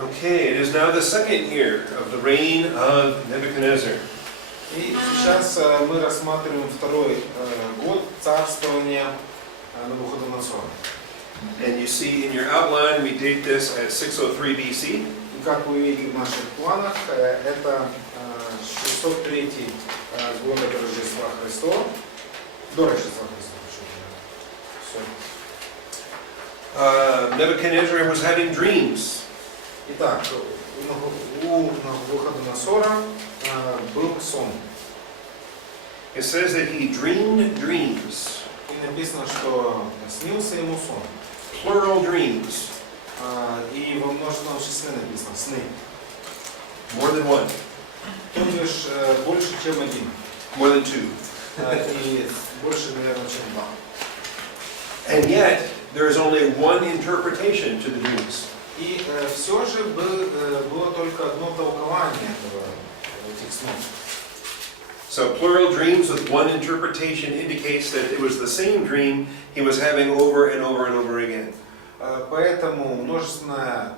Okay, it is now the second year of the reign of Nebuchadnezzar. И сейчас мы рассматриваем второй год царствования Навуходоносора. And you see in your outline, we date this at 603 BC. И как вы видите в наших планах, это 603 год до Рождества Христова. До Рождества Христова. Nebuchadnezzar was having dreams. Итак, у Навуходоносора был сон. It says that he dreamed dreams, И написано, что снился ему сон. plural dreams, И во множественном числе написано сны. more than one, То бишь больше, чем один. more than two. И больше, наверное, чем два. And yet, there is only one interpretation to the dreams. И все же было только одно толкование этих снов. So plural dreams with one interpretation indicates that it was the same dream he was having over and over and over again. Поэтому множественное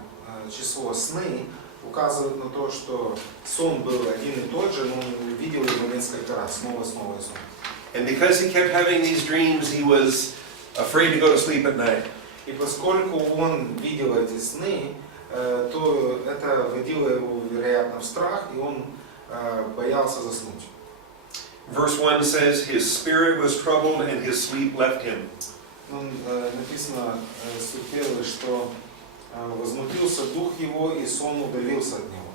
число сны указывает на то, что сон был один и тот же, но он видел его несколько раз, снова и снова. And because he kept having these dreams, he was afraid to go to sleep at night. И поскольку он видел эти сны, то это вводило его, вероятно, в страх, и он боялся заснуть. Verse 1 says, his spirit was troubled and his sleep left him. Написано стих 1, что возмутился дух его, и сон удалился от него.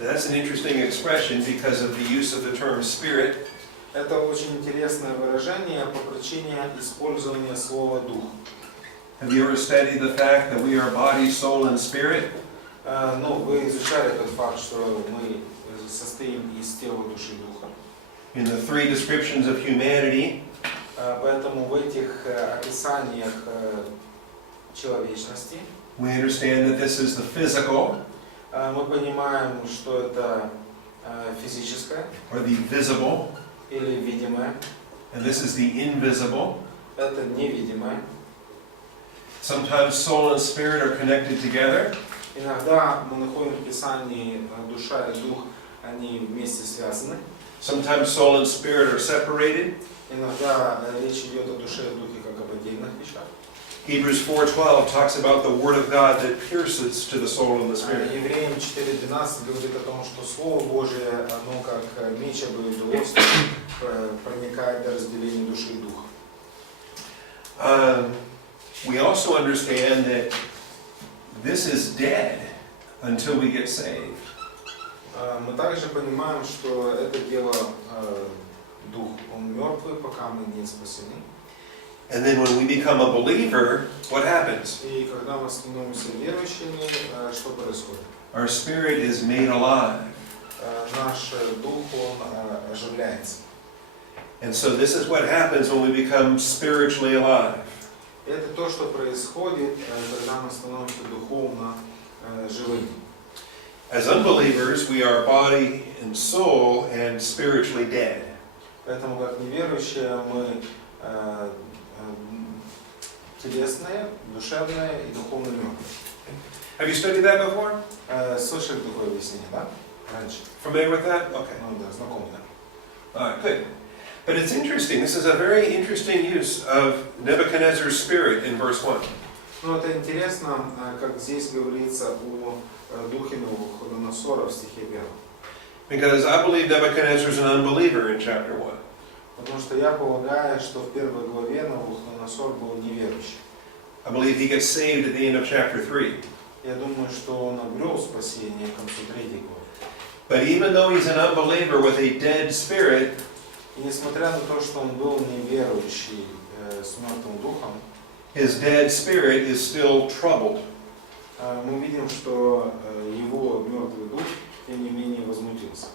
Now, that's an interesting expression because of the use of the term spirit. Это очень интересное выражение по причине использования слова «дух». Have you ever studied the fact that we are body, soul, and spirit? Ну, вы изучали тот факт, что мы состоим из тела, души и духа. In the three descriptions of humanity, Поэтому в этих описаниях человечности we understand that this is the physical, мы понимаем, что это физическое or the visible, или видимое, and this is the invisible. это невидимое. Sometimes soul and spirit are connected together. Иногда мы находим в Писании душа и дух, они вместе связаны. Sometimes soul and spirit are separated. Иногда речь идет о душе и духе как об отдельных вещах. Hebrews 4:12 talks about the word of God that pierces to the soul and the spirit. Евреям 4:12 говорит о том, что Слово Божие, оно как меч обоюдоострый, проникает до разделения души и духа. We also understand that this is dead until we get saved. Мы также понимаем, что это дело дух, он мертвый, пока мы не спасены. And then when we become a believer, what happens? И когда мы становимся верующими, что происходит? Our spirit is made alive. Наш дух, он оживляется. And so this is what happens when we become spiritually alive. Это то, что происходит, когда мы становимся духовно живыми. As unbelievers, we are body and soul and spiritually dead. Поэтому, как неверующие, мы телесные, душевные и духовно мертвые. Have you studied that before? Слышали такое объяснение, да? Раньше. Familiar with that? Okay. Ну да, знакомы, да. All right, good. But it's interesting. This is a very interesting use of Nebuchadnezzar's spirit in verse 1. Ну, это интересно, как здесь говорится о духе Навуходоносора в стихе 1. Because I believe Nebuchadnezzar is an unbeliever in chapter 1. Потому что я полагаю, что в первой главе Навуходоносор был неверующий. I believe he gets saved at the end of chapter 3. Я думаю, что он обрел спасение к концу 3 главы. But even though he's an unbeliever with a dead spirit, И несмотря на то, что он был неверующий с мертвым духом, his dead spirit is still troubled. мы видим, что его мертвый дух, тем не менее, возмутился.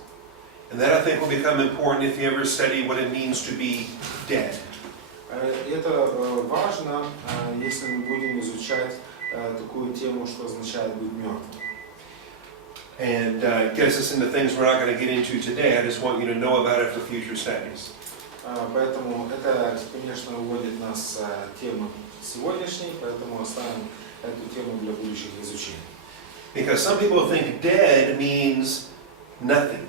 And that I think will become important if you ever study what it means to be dead. Это важно, если мы будем изучать такую тему, что означает быть мертвым. And gets us into things we're not going to get into today. I just want you to know about it for future studies. Поэтому это, конечно, уводит нас темы сегодняшней, поэтому оставим эту тему для будущих изучений. Because some people think dead means nothing.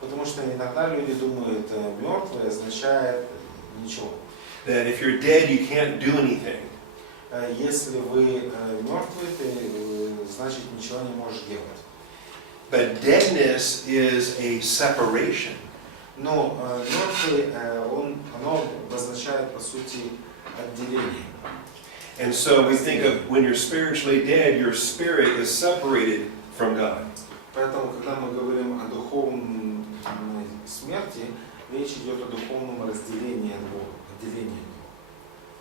Потому что иногда люди думают, мертвый означает ничего. That if you're dead, you can't do anything. Если вы мертвый, ты, значит, ничего не можешь делать. But deadness is a separation. Но мертвый, оно обозначает, по сути, отделение. And so we think of when you're spiritually dead, your spirit is separated from God. Поэтому, когда мы говорим о духовной смерти, речь идет о духовном разделении от Бога, отделении.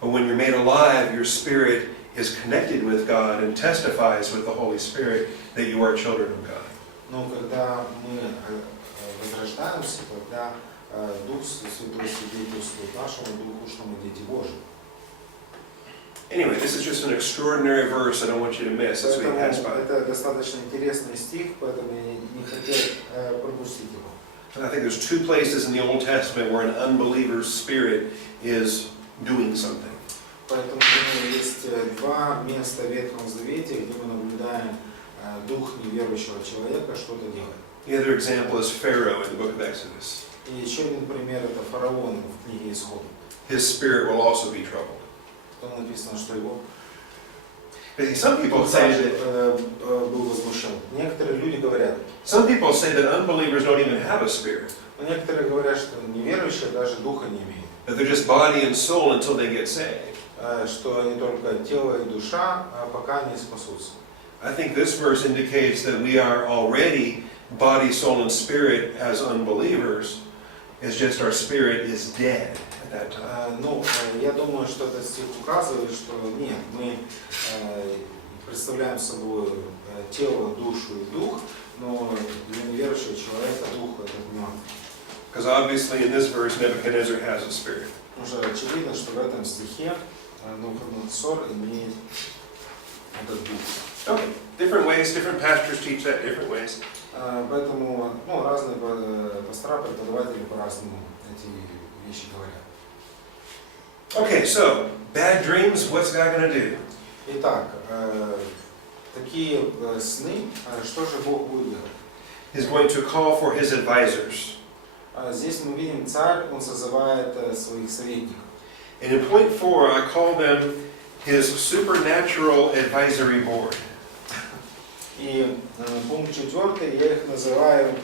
But when you're made alive, your spirit is connected with God and testifies with the Holy Spirit that you are children of God. Но когда мы возрождаемся, тогда Дух Святой свидетельствует нашему Духу, что мы дети Божьи. Anyway, this is just an extraordinary verse I don't want you to miss as we pass by. Это достаточно интересный стих, поэтому я не хотел пропустить его. And I think there's two places in the Old Testament where an unbeliever's spirit is doing something. Поэтому есть два места в Ветхом Завете, где мы наблюдаем дух неверующего человека что-то делает. The other example is Pharaoh in the book of Exodus. И еще один пример это фараон в книге Исход. His spirit will also be troubled. Там написано, что его Some people say that был возмущен. Некоторые люди говорят, some people say that unbelievers don't even have a spirit. но некоторые говорят, что неверующие даже духа не имеют. That they're just body and soul until they get saved. Что они только тело и душа, пока не спасутся. I think this verse indicates that we are already body, soul, and spirit as unbelievers. It's just our spirit is dead at that time. Ну, я думаю, что этот стих указывает, что нет, мы представляем собой тело, душу и дух, но для неверующего человека дух этот мертв. Because obviously in this verse Nebuchadnezzar has a spirit. Потому что очевидно, что в этом стихе Навуходоносор имеет этот дух. Okay, different ways, different pastors teach that different ways. Поэтому разные пастора, преподаватели по-разному эти вещи говорят. Okay, so bad dreams, what's God going to do? Итак, такие сны, что же Бог будет делать? He's going to call for his advisors. Здесь мы видим, царь, он созывает своих советников. And in point 4, I call them his supernatural advisory board. И пункт 4, я их называю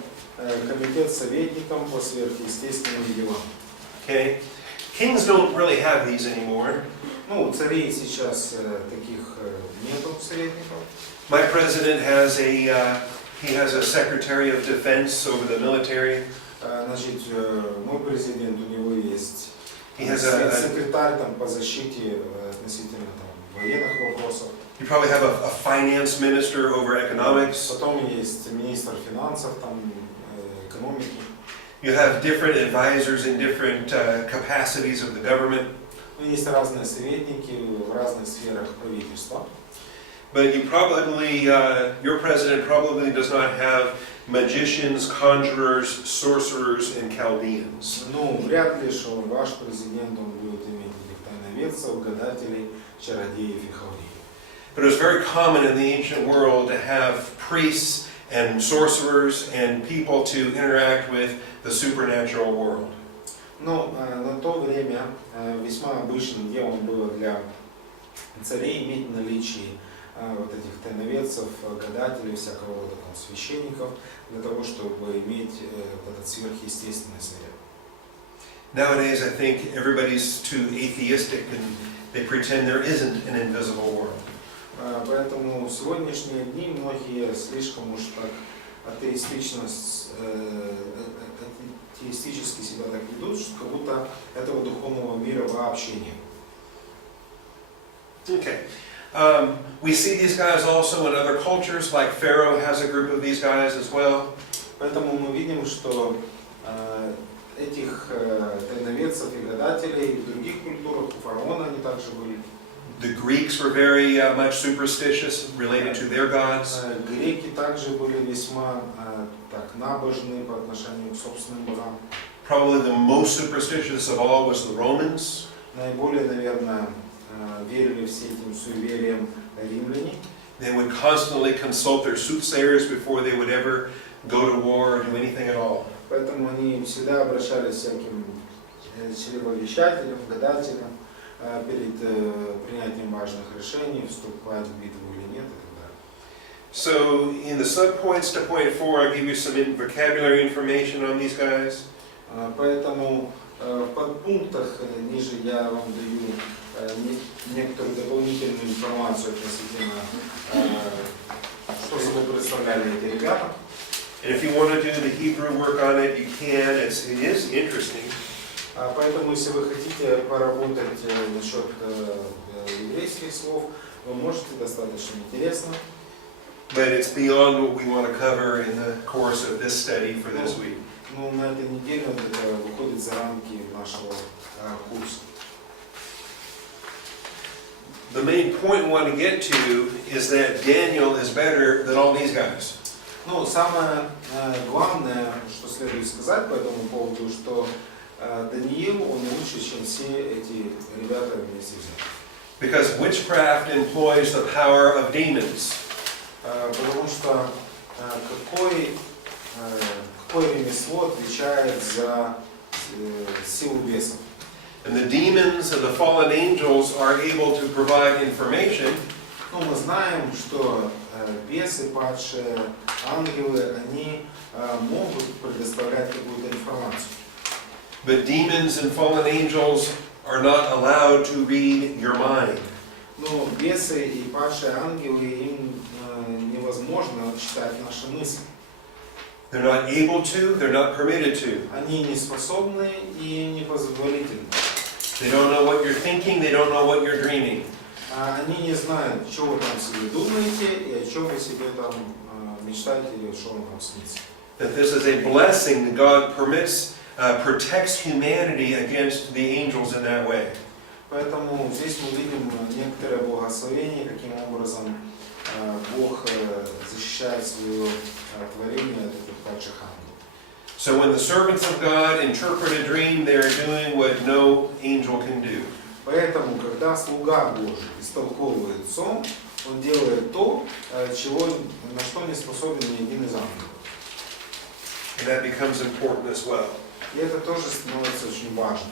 комитет советников по сверхъестественным делам. Okay, kings don't really have these anymore. Царей сейчас таких нету советников. My president has he has a secretary of defense over the military. Значит, мой президент, у него есть He has a секретарь там, по защите относительно военных вопросов. you probably have a finance minister over economics. Потом есть министр финансов, там, экономики. You have different advisors in different capacities of the government. Есть разные советники в разных сферах правительства. But you probably, your president probably does not have magicians, conjurers, sorcerers, and Chaldeans. Вряд ли, что ваш президент он будет иметь этих тайноведцев, гадателей, чародеев и халдеев. But it was very common in the ancient world to have priests and sorcerers and people to interact with the supernatural world. Но на то время весьма обычным делом было для царей иметь в наличии вот этих тайноведцев, гадателей, всякого рода там, священников, для того, чтобы иметь этот сверхъестественный свет. Nowadays, I think everybody's too atheistic and they pretend there isn't an invisible world. Поэтому в сегодняшние дни многие слишком уж так атеистически себя так ведут, что как будто этого духовного мира вообще нет. Okay. We see these guys also in other cultures, like Pharaoh has a group of these guys as well. Поэтому мы видим, что этих тайноведцев и гадателей в других культурах, у фараона они также были. The Greeks were very much superstitious, related to their gods. Греки также были весьма так набожны по отношению к собственным богам. Probably the most superstitious of all was the Romans. Наиболее, наверное, верили все этим суевериям римляне. They would constantly consult their soothsayers before they would ever go to war or do anything at all. Поэтому они всегда обращались к всяким чревовещателям, гадателям перед принятием важных решений, вступать в битву или нет и так далее. So in the subpoints to point 4, I'll give you some vocabulary information on these guys. Поэтому в подпунктах ниже я вам даю некоторую дополнительную информацию относительно, что собой представляли эти ребята. And if you want to do the Hebrew work on it, you can. It is interesting. Поэтому, если вы хотите поработать насчет еврейских слов, вы можете, достаточно интересно. But it's beyond what we want to cover in the course of this study for this week. Ну, на этой неделе это выходит за рамки нашего курса. The main point we want to get to is that Daniel is better than all these guys. Ну, самое главное, что следует сказать по этому поводу, что Даниил, он лучше, чем все эти ребята вместе взятые. Because witchcraft employs the power of demons. Потому что какое ремесло отвечает за силу бесов? And the demons and the fallen angels are able to provide information. Ну, мы знаем, что бесы, падшие ангелы, они могут предоставлять какую-то информацию. But demons and fallen angels are not allowed to read your mind. Но бесы и падшие ангелы, им невозможно читать наши мысли. They're not able to, they're not permitted to. Они не способны и не позволительны. They don't know what you're thinking, they don't know what you're dreaming. Они не знают, что вы там себе думаете и о чем вы себе там мечтаете или что вам там снится. That this is a blessing that God protects humanity against the angels in that way. Поэтому здесь мы видим некоторое благословение, каким образом Бог защищает свое творение от этих падших ангелов. So when the servants of God interpret a dream, they are doing what no angel can do. Поэтому, когда слуга Божий истолковывает сон, он делает то, на что не способен ни один из ангелов. And that becomes important as well. И это тоже становится очень важным.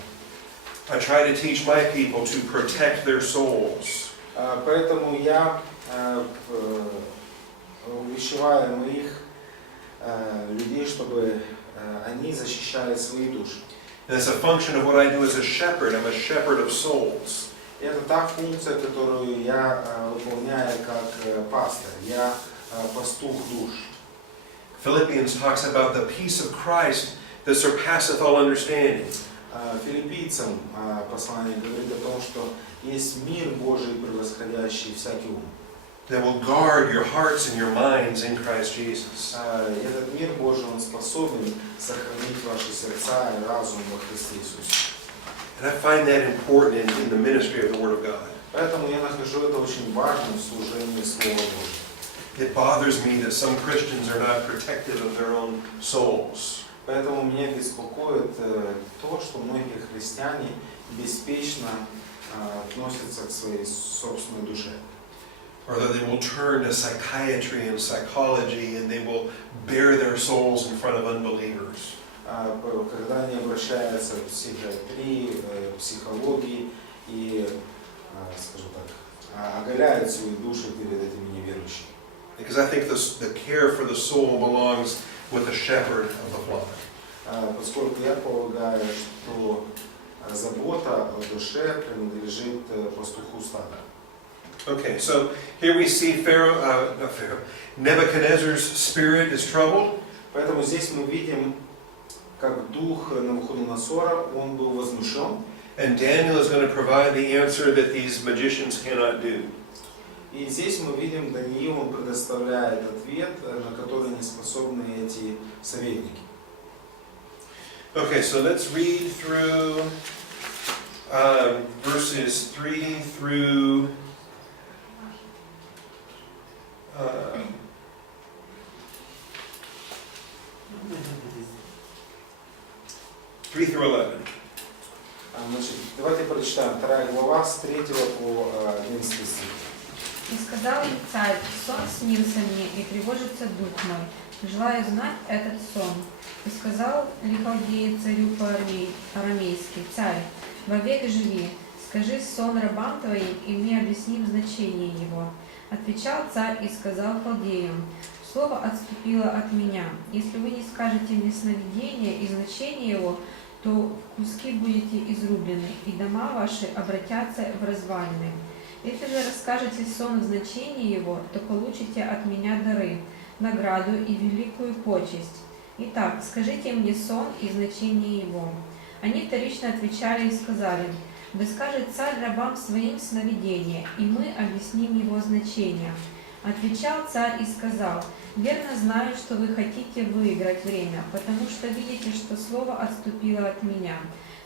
I try to teach my people to protect their souls. Поэтому я увещеваю моих людей, чтобы они защищали свои души. And it's a function of what I do as a shepherd. I'm a shepherd of souls. Это та функция, которую я выполняю как пастор. Я пастух душ. Philippians talks about the peace of Christ that surpasseth all understanding. Филиппийцам послание говорит о том, что есть мир Божий, превосходящий всякий ум. That will guard your hearts and your minds in Christ Jesus. Этот мир Божий, он способен сохранить ваши сердца и разум во Христе Иисусе. And I find that important in the ministry of the Word of God. Поэтому я нахожу это очень важным в служении Слова Божьего. It bothers me that some Christians are not protective of their own souls. Поэтому меня беспокоит то, что многие христиане беспечно относятся к своей собственной душе. Or that they will turn to psychiatry and psychology and they will bare their souls in front of unbelievers. Когда они обращаются к психиатрии, психологии и, скажем так, оголяют свои души перед этими неверующими. Because I think the care for the soul belongs with the shepherd of the flock. Поскольку я полагаю, что забота о душе принадлежит пастуху стада. Okay, so here we see Nebuchadnezzar's spirit is troubled. Поэтому здесь мы видим, как дух Навуходоносора, он был возмущен. And Daniel is going to provide the answer that these magicians cannot do. И здесь мы видим, Даниил, он предоставляет ответ, на который не способны эти советники. Okay, so let's read through verses 3 through 3 through 11. Значит, давайте прочитаем 2 глава с 3 по 11 стих. И сказал им царь: сон снился мне, и тревожится дух мой, желаю знать этот сон. И сказал ли халдеи царю по-арамейски: царь, вовек живи, скажи сон рабам твоим, и мы объясним значение его. Отвечал царь и сказал халдеям: слово отступило от меня. Если вы не скажете мне сновидение и значение его, то в куски будете изрублены, и дома ваши обратятся в развалины. Если же расскажете сон и значение его, то получите от меня дары, награду и великую почесть. Итак, скажите мне сон и значение его. Они вторично отвечали и сказали: да скажет царь рабам своим сновидение, и мы объясним его значение. Отвечал царь и сказал: верно знаю, что вы хотите выиграть время, потому что видите, что слово отступило от меня.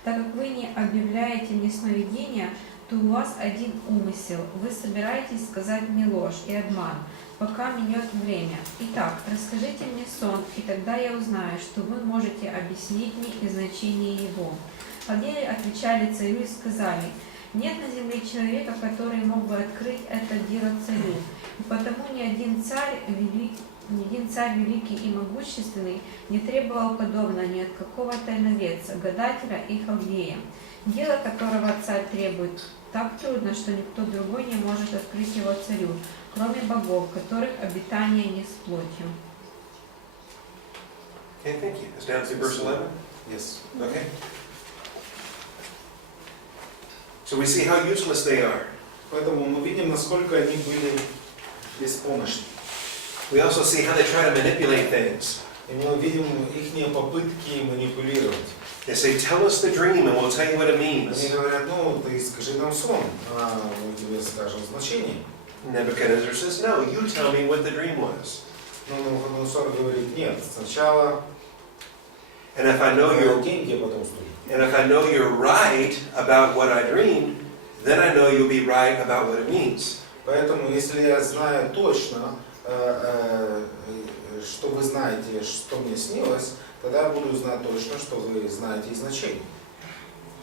Так как вы не объявляете мне сновидения, то у вас один умысел. Вы собираетесь сказать мне ложь и обман, пока минет время. Итак, расскажите мне сон, и тогда я узнаю, что вы можете объяснить мне и значение его. Халдеи отвечали царю и сказали: нет на земле человека, который мог бы открыть это дело царю, и потому ни один царь великий и могущественный не требовал подобного ни от какого тайноведца, гадателя и халдея. Дело, которого царь требует, так трудно, что никто другой не может открыть его царю, кроме богов, которых обитание не с плотью. Okay, thank you. It's down to verse 11? Yes. Okay. So we see how useless they are. Поэтому мы видим, насколько они были беспомощны. We also see how they try to manipulate things. И мы видим их попытки манипулировать. They say, tell us the dream and we'll tell you what it means. Они говорят: ну, ты скажи нам сон, а мы тебе скажем значение. Nebuchadnezzar says, no, you tell me what the dream was. Но Навуходоносор говорит: нет, сначала And if I know you're деньги, а потом студия. And if I know you're right about what I dreamed, then I know you'll be right about what it means. Поэтому, если я знаю точно, что вы знаете, что мне снилось, тогда я буду знать точно, что вы знаете и значение.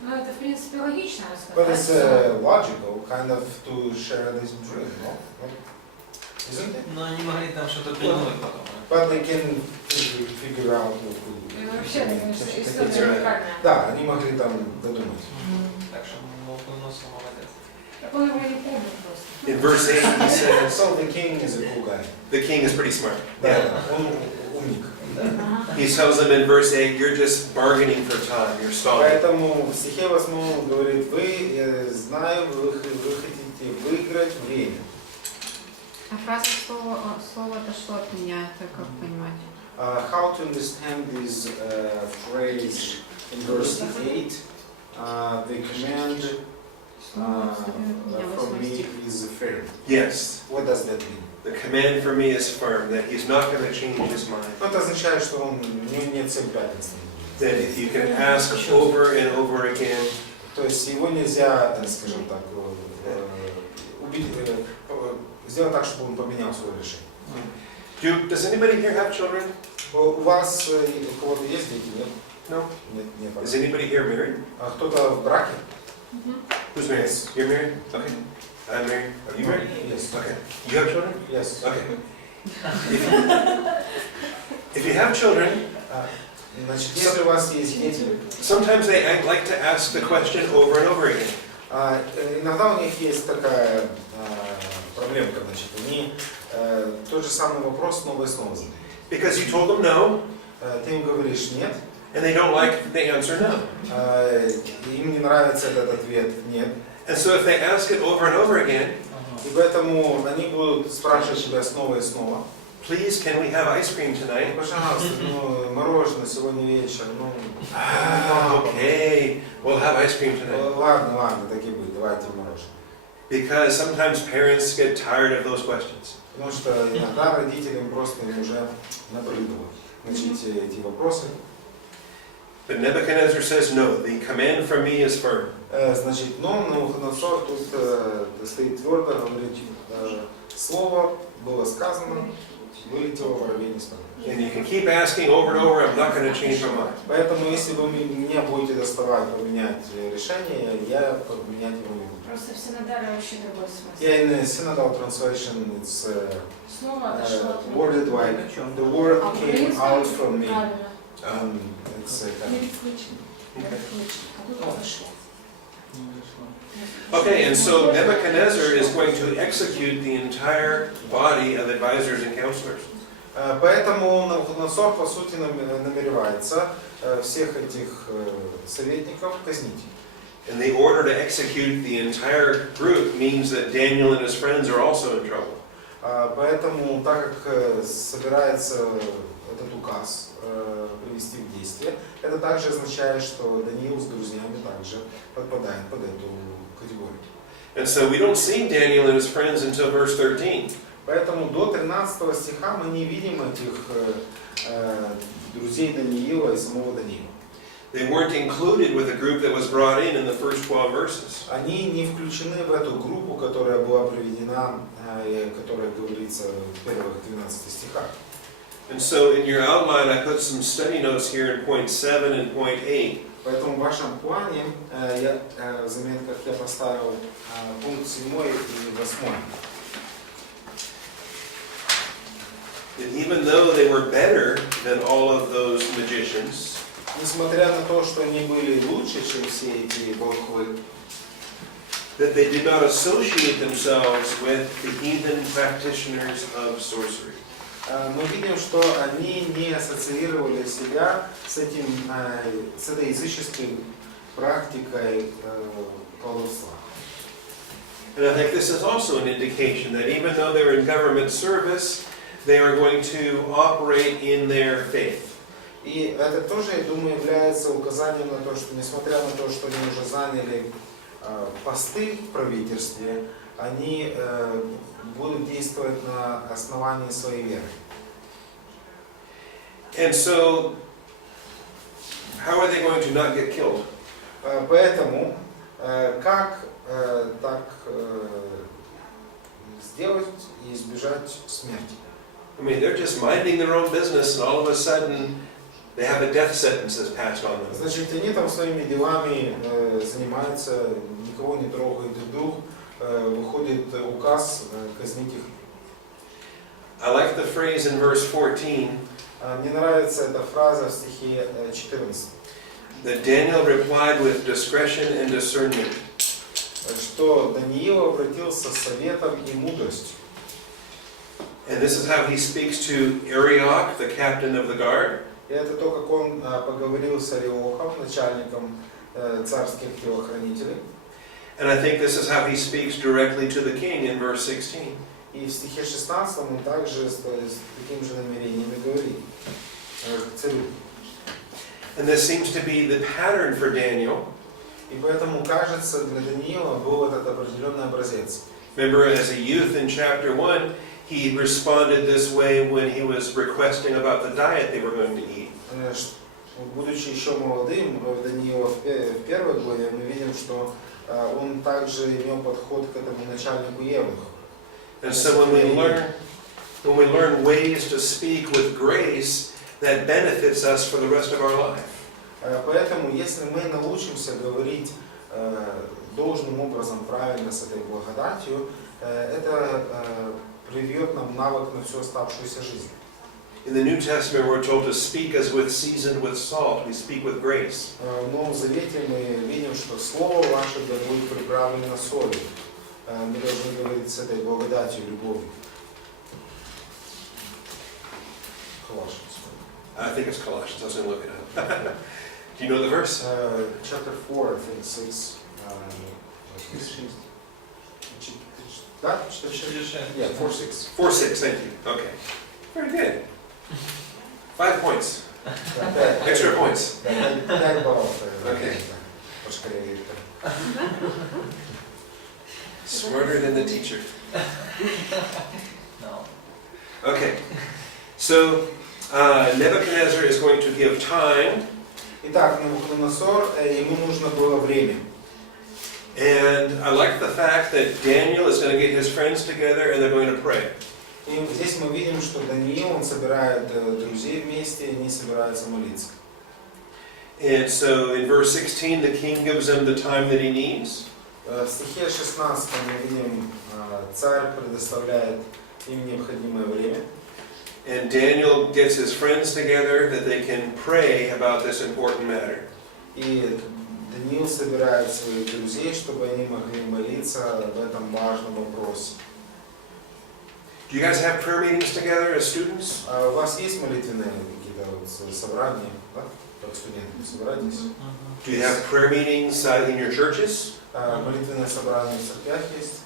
Ну, это, в принципе, логично But рассказать. it's logical, kind of, to share this dream, no? Isn't it? Но они могли там что-то придумать потом. But they can figure out what to do. Это вообще, конечно, Это история уникальная. Да, они могли там додумать. Так что Навуходоносор молодец. Так он его не помнит просто. In verse 8 he says, So the king is a cool guy. the king is pretty smart. Да, Yeah. он умник. He tells them in verse 8, you're just bargaining for time, you're stalling. Поэтому в стихе 8 он говорит: вы, знаю, вы хотите выиграть время. А фраза слово отошло от меня, это как понимать? How to understand this phrase in verse 8? The command from me is firm. Yes, What does that mean? the command for me is firm, that he's not going to change his mind. Это означает, что у него нет семипятницы. That you can ask over and over again. То есть его нельзя, скажем так, сделать так, чтобы он поменял свое решение. Does anybody here have children? У вас у кого-то есть дети, нет? No. Нет, нет. Is anybody here married? А кто-то в браке? Who's married? You're married? Okay. I'm married. Are you married? Yes. Okay. You have children? Yes. Okay. If you have children, Значит, если у вас есть дети, sometimes they like to ask the question over and over again. иногда у них есть такая проблемка, значит, они тот же самый вопрос снова и снова задают. Because you told them no, Ты им говоришь нет, and they don't like the answer no. им не нравится этот ответ нет, And so if they ask it over and over again, и поэтому они будут спрашивать тебя снова и снова. please, can we have ice cream tonight? Пожалуйста, мороженое сегодня вечером, Okay, we'll have ice cream tonight. ладно, так и будет, давайте мороженое. Because sometimes parents get tired of those questions. Потому что иногда родителям просто уже набридывают, значит, эти вопросы. But Nebuchadnezzar says, no, the command from me is firm. Значит, но Навуходоносор тут стоит твердо, говорит, слово было сказано, вылетело воробей не спал. And you can keep asking over and over, I'm not going to change my mind. Поэтому, если вы меня будете доставать поменять решение, я поменять его не буду. Просто в синодале вообще другой смысл. Yeah, in Synodal translation, it's Снова отошло от меня. worded like the word А в came украинском out from me. правильно. It's Не слышно. Не слышно. А тут отошло. Okay, and so Nebuchadnezzar is going to execute the entire body of advisors and counselors. Поэтому Навуходоносор, по сути, намеревается всех этих советников казнить. And the order to execute the entire group means that Daniel and his friends are also in trouble. Поэтому, так как собирается этот указ привести в действие, это также означает, что Даниил с друзьями также подпадает под эту категорию. And so we don't see Daniel and his friends until verse 13. Поэтому до 13 стиха мы не видим этих друзей Даниила и самого Даниила. They weren't included with the group that was brought in the first 12 verses. Они не включены в эту группу, которая была приведена, которая говорится в первых 12 стихах. And so in your outline, I put some study notes here in point 7 and point 8. Поэтому в вашем плане, в заметках я поставил пункт 7 и 8. And even though they were better than all of those magicians, Несмотря на то, что они были лучше, чем все эти волхвы, that they did not associate themselves with the heathen practitioners of sorcery. мы видим, что они не ассоциировали себя с этой языческой практикой колдовства. And I think this is also an indication that even though they're in government service, they are going to operate in their faith. И это тоже, я думаю, является указанием на то, что несмотря на то, что они уже заняли посты в правительстве, они будут действовать на основании своей веры. And so, how are they going to not get killed? Поэтому, как так сделать и избежать смерти? I mean, they're just minding their own business, and all of a sudden, they have a death sentence that's passed on them. Значит, они там своими делами занимаются, никого не трогают, и вдруг выходит указ казнить их. I like the phrase in verse 14 Мне нравится эта фраза в стихе 14, that Daniel replied with discretion and discernment. что Даниил обратился с советом и мудростью. And this is how he speaks to Arioch, the captain of the guard. И это то, как он поговорил с Ариохом, начальником царских телохранителей. And I think this is how he speaks directly to the king in verse 16. И в стихе 16 он также с таким же намерением и говорит к царю. And this seems to be the pattern for Daniel. И поэтому, кажется, для Даниила был этот определенный образец. Remember, as a youth in chapter 1, he responded this way when he was requesting about the diet they were going to eat. Будучи еще молодым, в Даниила в первой главе мы видим, что он также имел подход к этому начальнику евнуху. And so when we learn ways to speak with grace, that benefits us for the rest of our life. Поэтому, если мы научимся говорить должным образом правильно с этой благодатью, это привьет нам навык на всю оставшуюся жизнь. In the New Testament, we're told to speak as with seasoned with salt. We speak with grace. В Новом Завете мы видим, что слово ваше да будет приправлено солью. Мы должны говорить с этой благодатью, любовью. Colossians. I think it's Colossians. I was going to look it up. Do you know the verse? Chapter 4, I think 6. Да? Yeah, 4:6. 4:6. Thank you. Okay. Very good. 5 points. Extra points. 5 баллов. Okay. Пошкалее. Smarter than the teacher. No. Okay. So Nebuchadnezzar is going to give time. Итак, Навуходоносор, ему нужно было время. And I like the fact that Daniel is going to get his friends together and they're going to pray. И здесь мы видим, что Даниил, он собирает друзей вместе, и они собираются молиться. And so in verse 16, the king gives him the time that he needs. В стихе 16 мы видим, царь предоставляет им необходимое время. And Daniel gets his friends together that they can pray about this important matter. И Даниил собирает своих друзей, чтобы они могли молиться в этом важном вопросе. Do you guys have prayer meetings together as students? А у вас есть молитвенные какие-то вот собрания, да? Как студенты, собираетесь? Do you have prayer meetings in your churches? Молитвенные собрания в церквях есть.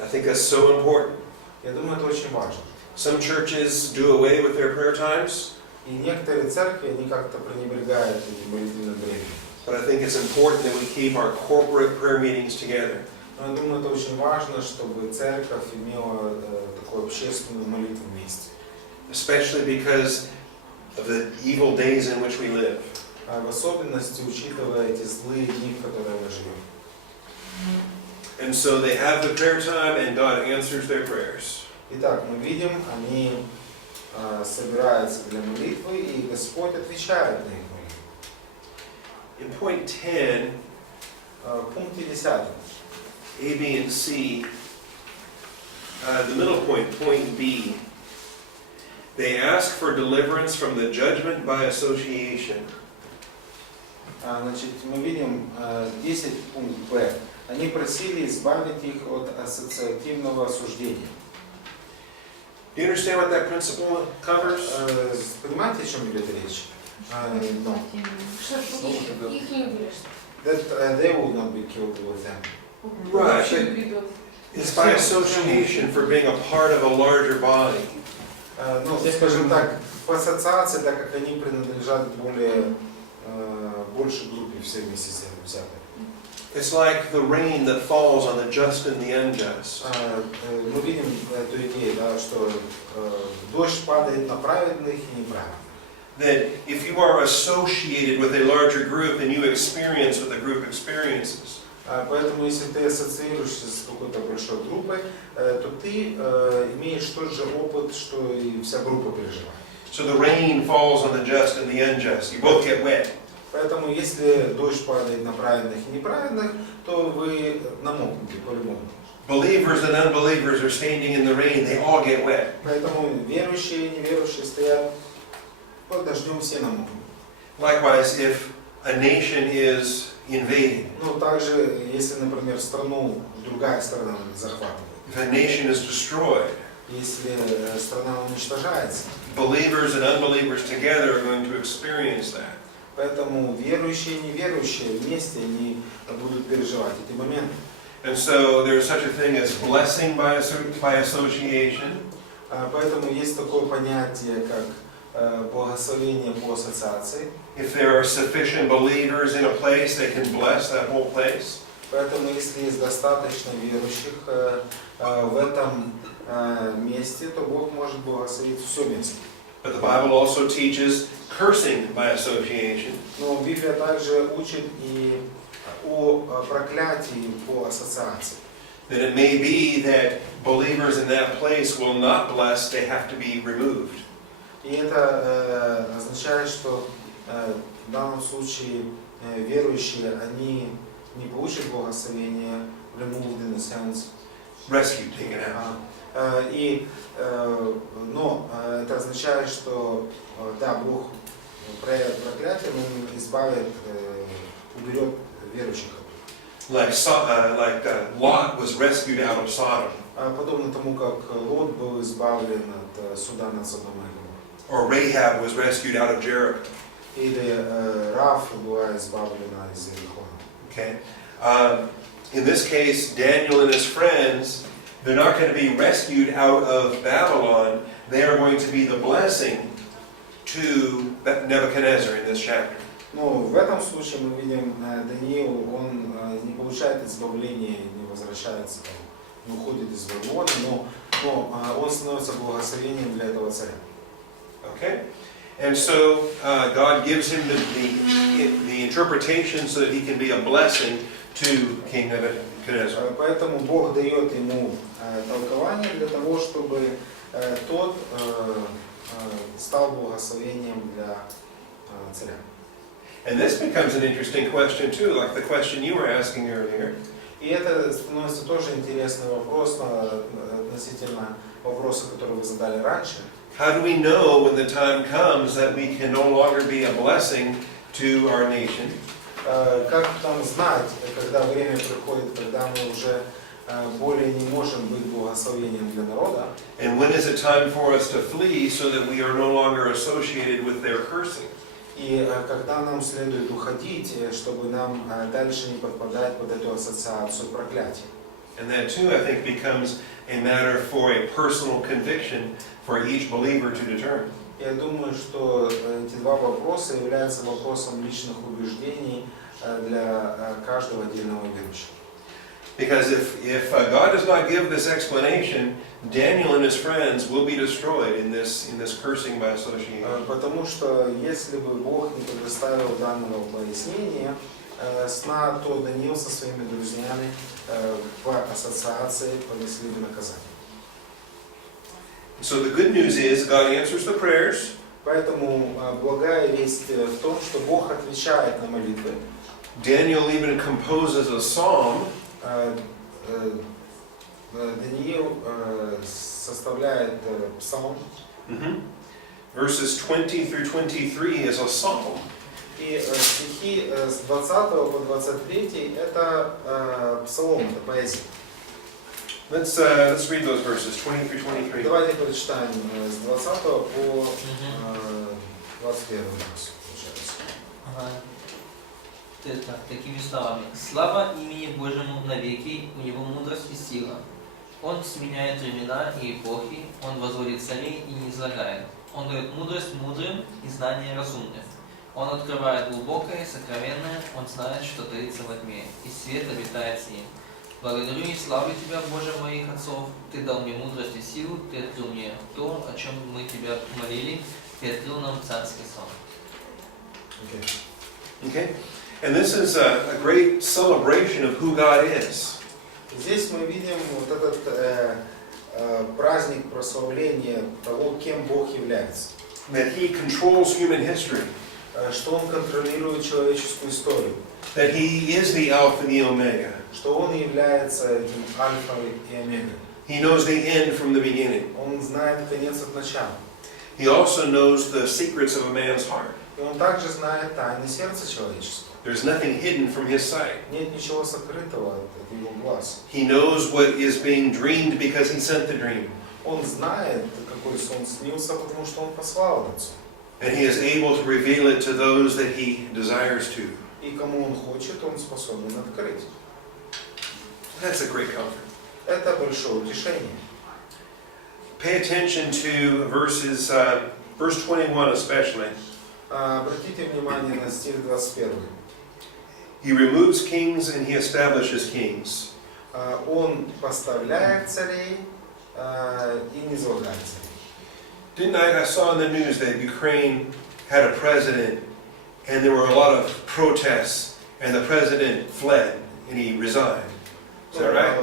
I think that's so important. Я думаю, это очень важно. Some churches do away with their prayer times, И некоторые церкви, они как-то пренебрегают этим молитвенным временем. but I think it's important that we keep our corporate prayer meetings together. Но я думаю, это очень важно, чтобы церковь имела такую общественную молитву вместе. Especially because of the evil days in which we live. В особенности, учитывая эти злые дни, в которые мы живем. And so they have the prayer time and God answers their prayers. Итак, мы видим, они собираются для молитвы, и Господь отвечает на их молитву. In point 10, В пункте 10. A, B, and C, the middle point, point B, they ask for deliverance from the judgment by association. Значит, мы видим 10 пункт Б. Они просили избавить их от ассоциативного осуждения. Do you understand what that principle covers? Понимаете, о чем идет речь? Что их не убили, что? That they will not be killed with them. Right, Вообще but убьют. it's by association for being a part of a larger body. Ну, скажем так, по ассоциации, так как они принадлежат большей группе все вместе взяты. It's like the rain that falls on the just and the unjust. Мы видим эту идею, да, что дождь падает на праведных и неправедных. That if you are associated with a larger group, then you experience what the group experiences. Поэтому, если ты ассоциируешься с какой-то большой группой, то ты имеешь тот же опыт, что и вся группа переживает. So the rain falls on the just and the unjust. You both get wet. Поэтому, если дождь падает на праведных и неправедных, то вы намокнете по-любому. Believers and unbelievers are standing in the rain. They all get wet. Поэтому верующие и неверующие стоят под дождем, все намокнут. Likewise, if a nation is invaded, Ну, также, если, например, страну другая страна захватывает, if a nation is destroyed, если страна уничтожается, believers and unbelievers together are going to experience that. поэтому верующие и неверующие вместе они будут переживать эти моменты. And so there's such a thing as blessing by association. Поэтому есть такое понятие, как благословение по ассоциации. If there are sufficient believers in a place, they can bless that whole place. Поэтому, если есть достаточно верующих в этом месте, то Бог может благословить все место. But the Bible also teaches cursing by association. Но Библия также учит и о проклятии по ассоциации. That it may be that believers in that place will not bless, they have to be removed. И это означает, что в данном случае верующие, они не получат благословения, removed in a sense. Rescued, taken out. Но это означает, что да, Бог проявит проклятие, но Он избавит, уберет верующих. Like Lot was rescued out of Sodom. Подобно тому, как Лот был избавлен от суда над Содомом и Гоморрой. Or Rahab was rescued out of Jericho. Или Раф была избавлена из Иерихона. Okay. In this case, Daniel and his friends, they're not going to be rescued out of Babylon. They are going to be the blessing to Nebuchadnezzar in this chapter. Но в этом случае мы видим, Даниил, он не получает избавления, не возвращается, не уходит из Вавилона, но он становится благословением для этого царя. Okay? And so God gives him the interpretation so that he can be a blessing to King Nebukadnezar. Поэтому Бог дает ему толкование для того, чтобы тот стал благословением для царя. And this becomes an interesting question too, like the question you were asking earlier. И это становится тоже интересный вопрос относительно вопроса, который вы задали раньше. How do we know when the time comes that we can no longer be a blessing to our nation? Как там знать, когда время приходит, когда мы уже более не можем быть благословением для народа? And when is it time for us to flee so that we are no longer associated with their cursing? И когда нам следует уходить, чтобы нам дальше не подпадать под эту ассоциацию проклятия. And that too, I think, becomes a matter for a personal conviction for each believer to determine. Я думаю, что эти два вопроса являются вопросом личных убеждений для каждого отдельного верующего. Because if God does not give this explanation, Daniel and his friends will be destroyed in this cursing by association. Потому что если бы Бог не предоставил данного пояснения сна, то Даниил со своими друзьями в ассоциации понесли бы наказание. So the good news is God answers the prayers. Поэтому благая весть в том, что Бог отвечает на молитвы. Daniel even composes a psalm. Даниил составляет псалом. Verses 20 through 23 is a psalm. И стихи с 20 по 23 это псалом, это поэзия. Let's read those verses, 20 through 23. Давайте прочитаем с 20 по 21 верс. Такими словами. Слава имени Божьему навеки, у него мудрость и сила. Он сменяет времена и эпохи, он возводит царей и не излагает. Он дает мудрость мудрым и знание разумным. Он открывает глубокое и сокровенное, он знает, что таится во тьме, и свет обитает с ним. Благодарю и славлю Тебя, Боже моих отцов, Ты дал мне мудрость и силу, Ты открыл мне то, о чем мы Тебя молили, Ты открыл нам царский сон. Okay? And this is a great celebration of who God is. Здесь мы видим вот этот праздник прославления того, кем Бог является. That He controls human history. Что Он контролирует человеческую историю. That He is the Alpha and the Omega. Что Он является этим альфой и омегой. He knows the end from the beginning. Он знает конец от начала. He also knows the secrets of a man's heart. И Он также знает тайны сердца человеческого. There's nothing hidden from His sight. Нет ничего сокрытого от Его глаз. He knows what is being dreamed because He sent the dream. Он знает, какой сон снился, потому что Он послал этот сон. And He is able to reveal it to those that He desires to. И кому Он хочет, Он способен открыть. That's a great comfort. Это большое утешение. Pay attention to verse 21 especially. Обратите внимание на стих 21. He removes kings and He establishes kings. Он поставляет царей и низвергает царей. Didn't I saw in the news that Ukraine had a president and there were a lot of protests and the president fled and he resigned. Is that right?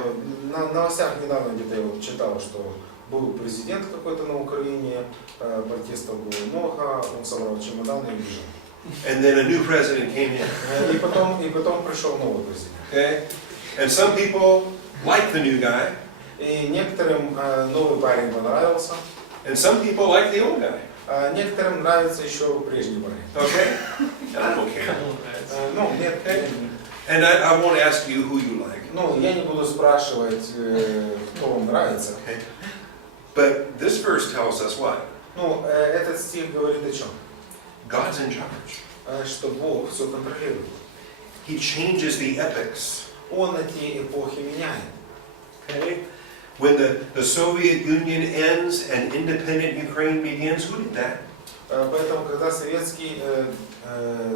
На новостях недавно где-то я вот читал, что был президент какой-то на Украине, протестов было много, он собрал чемоданы и убежал. And then a new president came in. И потом пришел новый президент. Okay? And some people like the new guy. И некоторым новый парень понравился. And some people like the old guy. А некоторым нравится еще прежний парень. Okay? And I don't care. Ну, нет. And I won't ask you who you like. Ну, я не буду спрашивать, кто вам нравится. Okay? But this verse tells us what? Ну, этот стих говорит о чем? God's in charge. Что Бог все контролирует. He changes the epochs. Он эти эпохи меняет. Okay? When the Soviet Union ends and independent Ukraine begins, who did that? Поэтому, когда Советский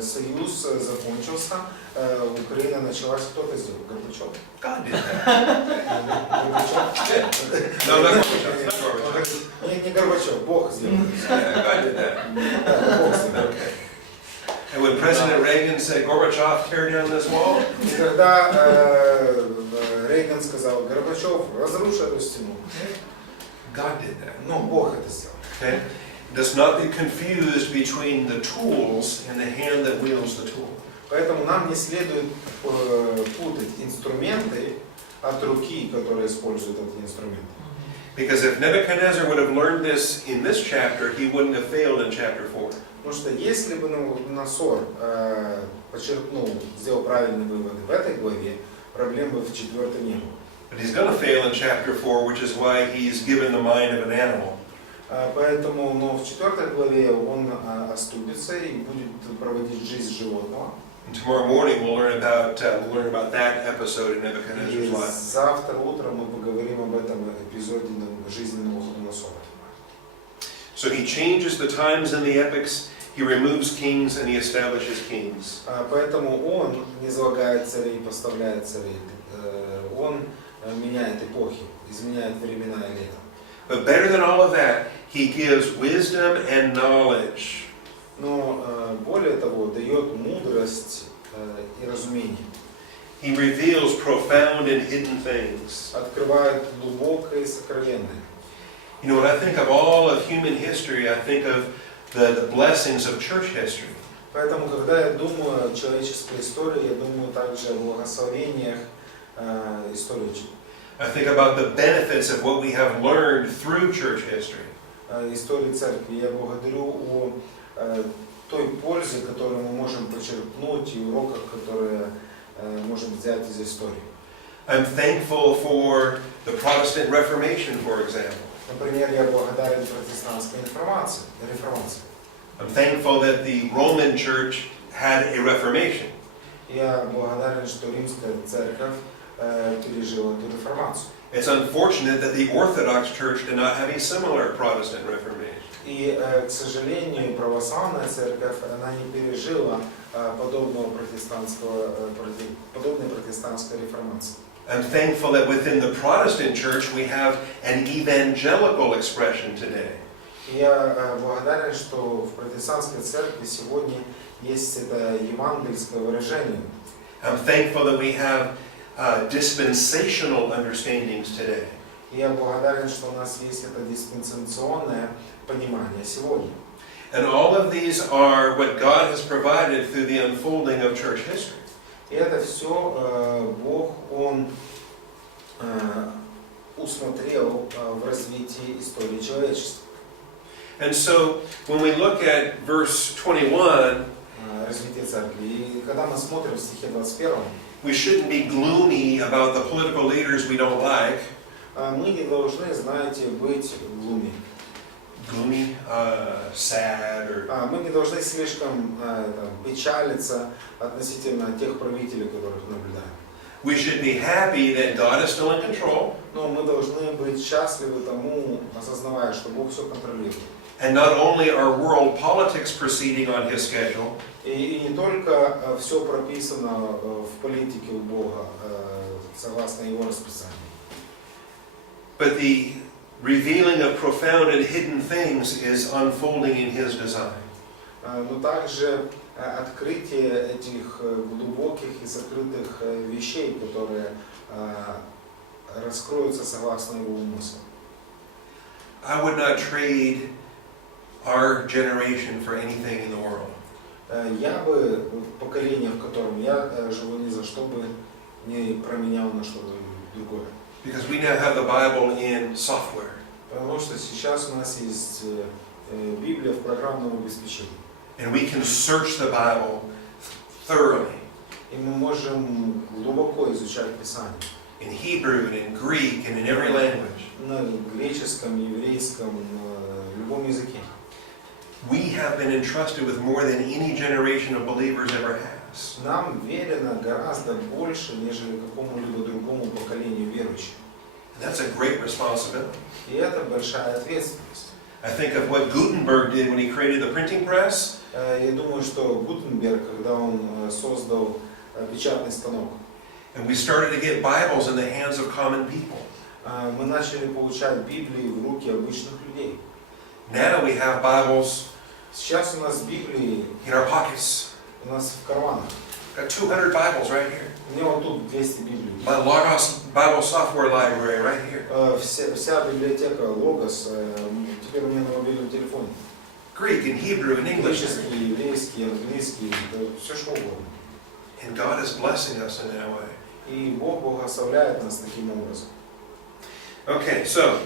Союз закончился, Украина началась, кто это сделал? Горбачев? God did that. Горбачев? No, not Gorbachev. Не Горбачев, Бог сделал. God did that. Бог сделал. Okay. And when President Reagan said, Gorbachev, tear down this wall, И когда Рейган сказал: Горбачев, разруши эту стену. God did that. Но Бог это сделал. Okay? Does not be confused between the tools and the hand that wields the tool. Поэтому нам не следует путать инструменты от руки, которая использует эти инструменты. Because if Nebuchadnezzar would have learned this in this chapter, he wouldn't have failed in chapter 4. Потому что если бы Навуходоносор подчеркнул, сделал правильные выводы в этой главе, проблем бы в 4 не было. But he's going to fail in chapter 4, which is why he's given the mind of an animal. Поэтому, в 4 главе он оступится и будет проводить жизнь животного. And tomorrow morning we'll learn about that episode in Nebuchadnezzar's И life. завтра утром мы поговорим об этом эпизоде жизни Навуходоносора. So he changes the times in the epics, he removes kings, and he establishes kings. Поэтому он низлагает царей, поставляет царей. Он меняет эпохи, изменяет времена и лета. But better than all of that, he gives wisdom and knowledge. Но более того, дает мудрость и разумение. He reveals profound and hidden things. Открывает глубокое и сокровенное. You know, when I think of all of human history, I think of the blessings of church history. Поэтому, когда я думаю о человеческой истории, я думаю также о благословениях истории. I think about the benefits of what we have learned through church history. Истории церкви. Я благодарю о той пользе, которую мы можем почерпнуть, и уроках, которые можем взять из истории. I'm thankful for the Protestant Reformation, for example. Например, я благодарен протестантской реформации. I'm thankful that the Roman Church had a Reformation. Я благодарен, что Римская церковь пережила эту реформацию. It's unfortunate that the Orthodox Church did not have a similar Protestant Reformation. И, к сожалению, православная церковь, она не пережила подобной протестантской реформации. I'm thankful that within the Protestant Church we have an evangelical expression today. Я благодарен, что в протестантской церкви сегодня есть это евангельское выражение. I'm thankful that we have dispensational understandings today. Я благодарен, что у нас есть это диспенсационное понимание сегодня. And all of these are what God has provided through the unfolding of church history. И это все Бог, Он усмотрел в развитии истории человечества. And so, when we look at verse 21, Развитие церкви. И когда мы смотрим в стихе 21, we shouldn't be gloomy about the political leaders we don't like. мы не должны, знаете, быть глуми. Gloomy, sad, or... Мы не должны слишком печалиться относительно тех правителей, которых наблюдаем. We should be happy that God is still in control. Но мы должны быть счастливы тому, осознавая, что Бог все контролирует. And not only are world politics proceeding on His schedule, И не только все прописано в политике у Бога, согласно Его расписанию. but the revealing of profound and hidden things is unfolding in His design. Но также открытие этих глубоких и сокрытых вещей, которые раскроются согласно Его умыслу. I would not trade our generation for anything in the world. Я бы поколение, в котором я живу, ни за что бы не променял на что-то другое. Because we now have the Bible in software. Потому что сейчас у нас есть Библия в программном обеспечении. And we can search the Bible thoroughly И мы можем глубоко изучать Писание. in Hebrew and in Greek and in every language. На греческом, еврейском, на любом языке. We have been entrusted with more than any generation of believers ever has. Нам верено гораздо больше, нежели какому-либо другому поколению верующих. And that's a great responsibility. И это большая ответственность. I think of what Gutenberg did when he created the printing press. Я думаю, что Гутенберг, когда он создал печатный станок, And we started to get Bibles in the hands of common people. мы начали получать Библии в руки обычных людей. Now we have Bibles Сейчас у нас Библии in our pockets. у нас в карманах. Got 200 Bibles right here. У меня вот тут 200 Библий. My Logos Bible software library right here. Вся библиотека Логос теперь у меня на мобильном телефоне. Greek and Hebrew and English. Греческий, еврейский, английский, все что угодно. And God is blessing us in that way. И Бог благословляет нас таким образом. Okay, so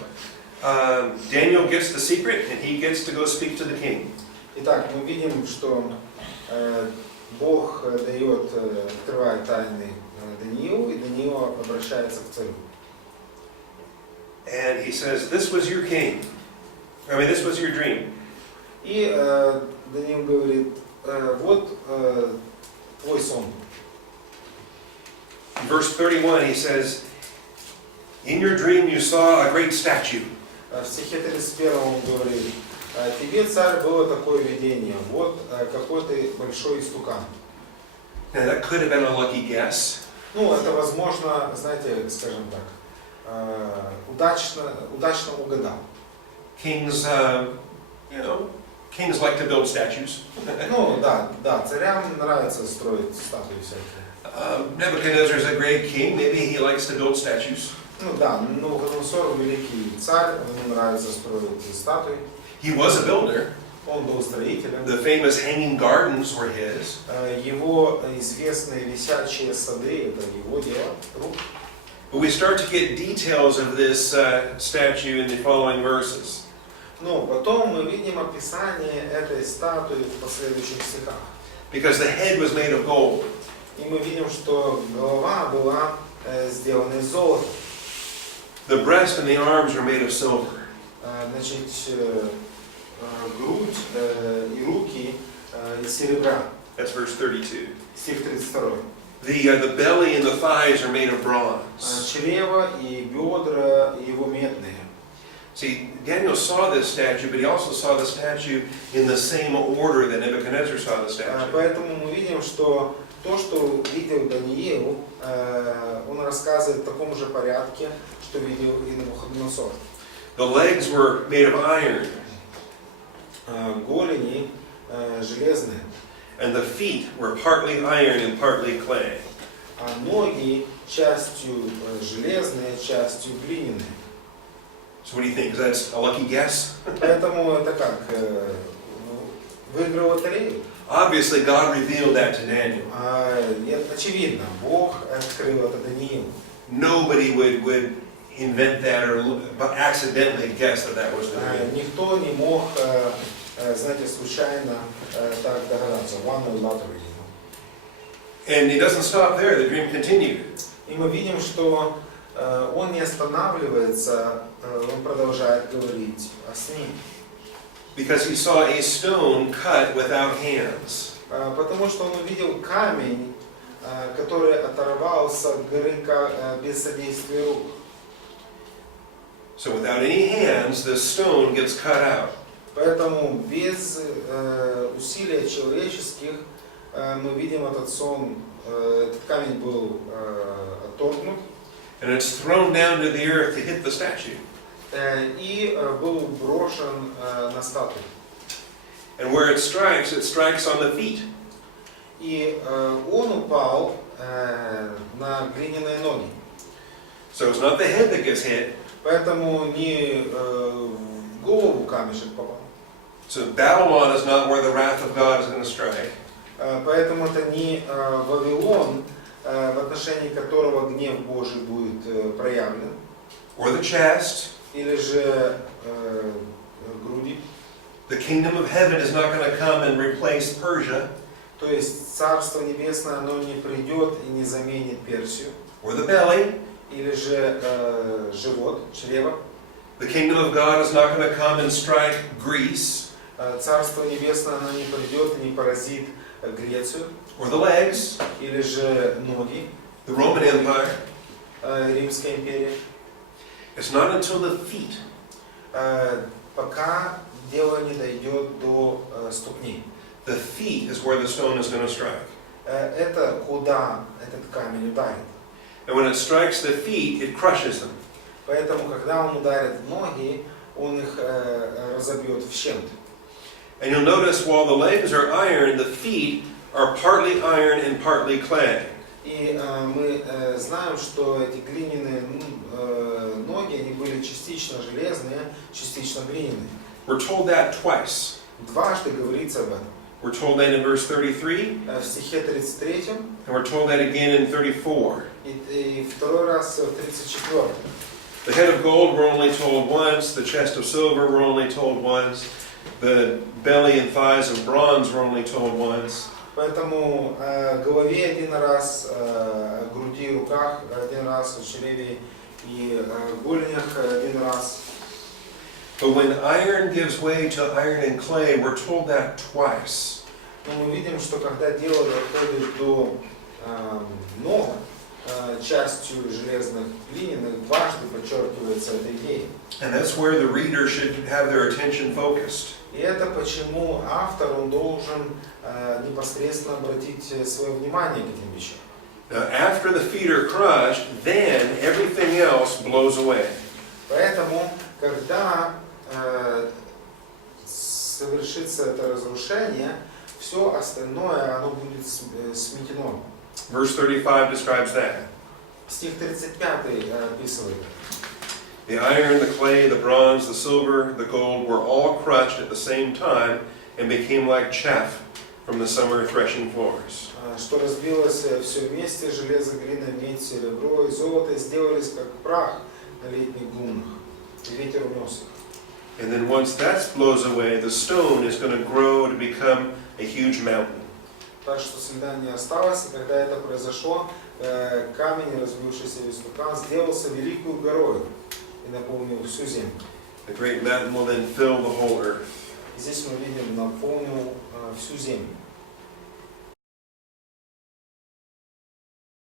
Daniel gets the secret and he gets to go speak to the king. Итак, мы видим, что Бог дает, открывает тайны Даниилу, и Даниил обращается к царю. And he says, this was your king. This was your dream. И Даниил говорит, вот твой сон. In verse 31 he says, in your dream you saw a great statue. В стихе 31 он говорит, тебе, царь, было такое видение, вот какой-то большой истукан. Now that could have been a lucky guess. Ну, это возможно, знаете, скажем так, удачно угадал. Kings, kings like to build statues. Ну, да, царям нравится строить статуи всякие. Nebuchadnezzar is a great king. Maybe he likes to build statues. Ну да, Навуходоносор великий царь, ему нравится строить статуи. He was a builder. Он был строителем. The famous hanging gardens were his. Его известные висячие сады, это его дело, рук. But we start to get details of this statue in the following verses. Но потом мы видим описание этой статуи в последующих стихах. Because the head was made of gold. И мы видим, что голова была сделана из золота. The breast and the arms were made of silver. Значит, грудь и руки из серебра. That's verse 32. Стих 32. The belly and the thighs are made of bronze. Чрево и бедра его медные. See, Daniel saw this statue, but he also saw the statue in the same order that Nebuchadnezzar saw the statue. Поэтому мы видим, что то, что видел Даниил, он рассказывает в таком же порядке, что видел и Навуходоносор. The legs were made of iron. Голени железные. And the feet were partly iron and partly clay. А ноги частью железные, частью глиняные. So what do you think? Is that a lucky guess? Поэтому это как? Выиграл лотерею? Obviously, God revealed that to Daniel. Очевидно, Бог открыл это Даниилу. Nobody would invent that or accidentally guess that that was the dream. Никто не мог, знаете, случайно так догадаться. One lottery. And it doesn't stop there. The dream continued. И мы видим, что он не останавливается, он продолжает говорить о сне. Because he saw a stone cut without hands. Потому что он увидел камень, который оторвался от горы без содействия рук. So without any hands, the stone gets cut out. Поэтому без усилий человеческих мы видим этот сон, этот камень был отторгнут. And it's thrown down to the earth to hit the statue. И был брошен на статую. And where it strikes on the feet. И он упал на глиняные ноги. So it's not the head that gets hit. Поэтому не в голову камешек попал. So Babylon is not where the wrath of God is going to strike. Поэтому это не Вавилон, в отношении которого гнев Божий будет проявлен. Or the chest. Или же груди. The kingdom of heaven is not going to come and replace Persia. То есть Царство Небесное, оно не придет и не заменит Персию. Or the belly. Или же живот, чрево. The kingdom of God is not going to come and strike Greece. Царство Небесное, оно не придет и не поразит Грецию. Or the legs. Или же ноги. The Roman Empire. Римская империя. It's not until the feet. Пока дело не дойдет до ступней. The feet is where the stone is going to strike. Это куда этот камень ударит. And when it strikes the feet, it crushes them. Поэтому, когда он ударит в ноги, он их разобьет в щепки. And you'll notice while the legs are iron, the feet are partly iron and partly clay. И мы знаем, что эти глиняные ноги, они были частично железные, частично глиняные. We're told that twice. Дважды говорится об этом. We're told that in verse 33, В стихе 33 and we're told that again in 34. и второй раз в 34. The head of gold we're only told once, the chest of silver we're only told once, the belly and thighs of bronze we're only told once. Поэтому голове один раз, груди и руках один раз, в чреве и голенях один раз. But when iron gives way to iron and clay, we're told that twice. Но мы видим, что когда дело доходит до ног, частью железных глиняных, дважды подчеркивается эта идея. And that's where the reader should have their attention focused. И это почему автор, он должен непосредственно обратить свое внимание к этим вещам. Now, after the feet are crushed, then everything else blows away. Поэтому, когда совершится это разрушение, все остальное, оно будет сметено. Verse 35 describes that. Стих 35 описывает. The iron, the clay, the bronze, the silver, the gold were all crushed at the same time and became like chaff from the summer threshing floors. Что разбилось все вместе, железо, глина, медь, серебро и золото, сделались как прах на летних гумнах. И ветер унес их. And then once that blows away, the stone is going to grow to become a huge mountain. Так что следа не осталось, и когда это произошло, камень, разбившийся весь вулкан, сделался великую горой и наполнил всю землю. The great mountain will then fill the whole earth. Здесь мы видим, наполнил всю землю.